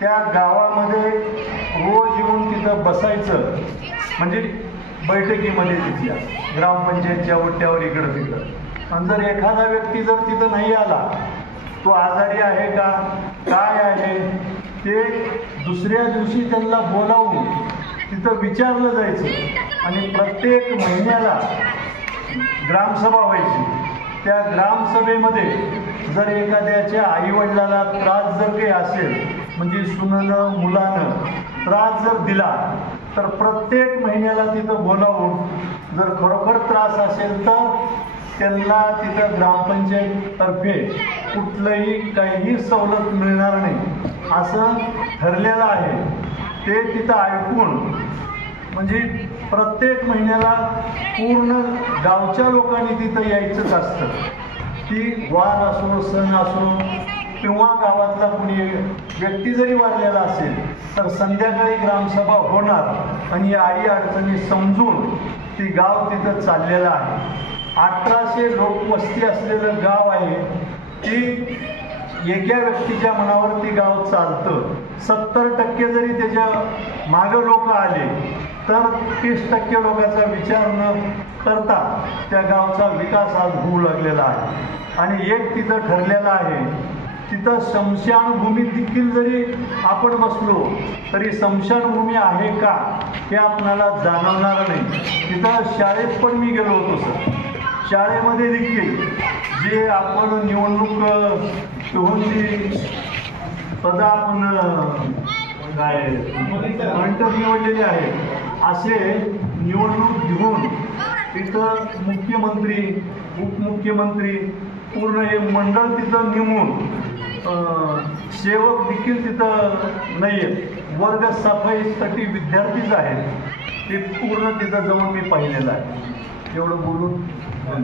त्या गावामध्ये रोज येऊन तिथं बसायचं, म्हणजे बैठकीमध्ये तिथल्या ग्रामपंचायतच्या ओट्यावर इकडं तिकडं. आणि जर एखादा व्यक्ती जर तिथं नाही आला, तो आजारी आहे का काय आहे ते दुसऱ्या दिवशी त्यांना बोलावून तिथं विचारलं जायचं. आणि प्रत्येक महिन्याला ग्रामसभा व्हायची. त्या ग्रामसभेमध्ये जर एखाद्याच्या आईवडिलाला त्रास जर काही असेल, म्हणजे सुनेनं मुलानं त्रास जर दिला, तर प्रत्येक महिन्याला तिथं बोलावून जर खरोखर त्रास असेल तर त्यांना तिथं ग्रामपंचायततर्फे कुठलंही काहीही सवलत मिळणार नाही असं ठरलेलं आहे. ते तिथं ऐकून म्हणजे प्रत्येक महिन्याला पूर्ण गावच्या लोकांनी तिथं यायचंच असतं. ती वार असो, सण असो, किंवा गावातला कुणी व्यक्ती जरी वारलेला असेल तर संध्याकाळी ग्रामसभा होणार आणि आई अडचणी समजून ती गाव तिथं चाललेलं आहे. 1800 लोकवस्ती असलेलं गाव आहे. ती एका व्यक्तीच्या मनावर ती गाव चालतं. 70% जरी त्याच्या मागं लोक आले तर 30% लोकांचा विचार न करता त्या गावचा विकास आज होऊ लागलेला आहे. आणि एक तिथं ठरलेलं आहे, तिथं स्मशानभूमी देखील जरी आपण बसलो तरी स्मशानभूमी आहे का हे आपल्याला जाणवणार नाही. तिथं शाळेत पण मी गेलो होतो सर. शाळेमध्ये देखील जे आपण निवडणूक ठेवून जी पदं आपण काय पॉइंटर निवडलेले आहेत, असे निवडणूक घेऊन तिथं मुख्यमंत्री, उपमुख्यमंत्री पूर्ण हे मंडळ तिथं नेमून सेवक देखील तिथं नाही आहेत. वर्ग सफाईसाठी विद्यार्थीच आहेत. ते पूर्ण तिथं जाऊन मी पाहिलेलं आहे. एवढं बोलून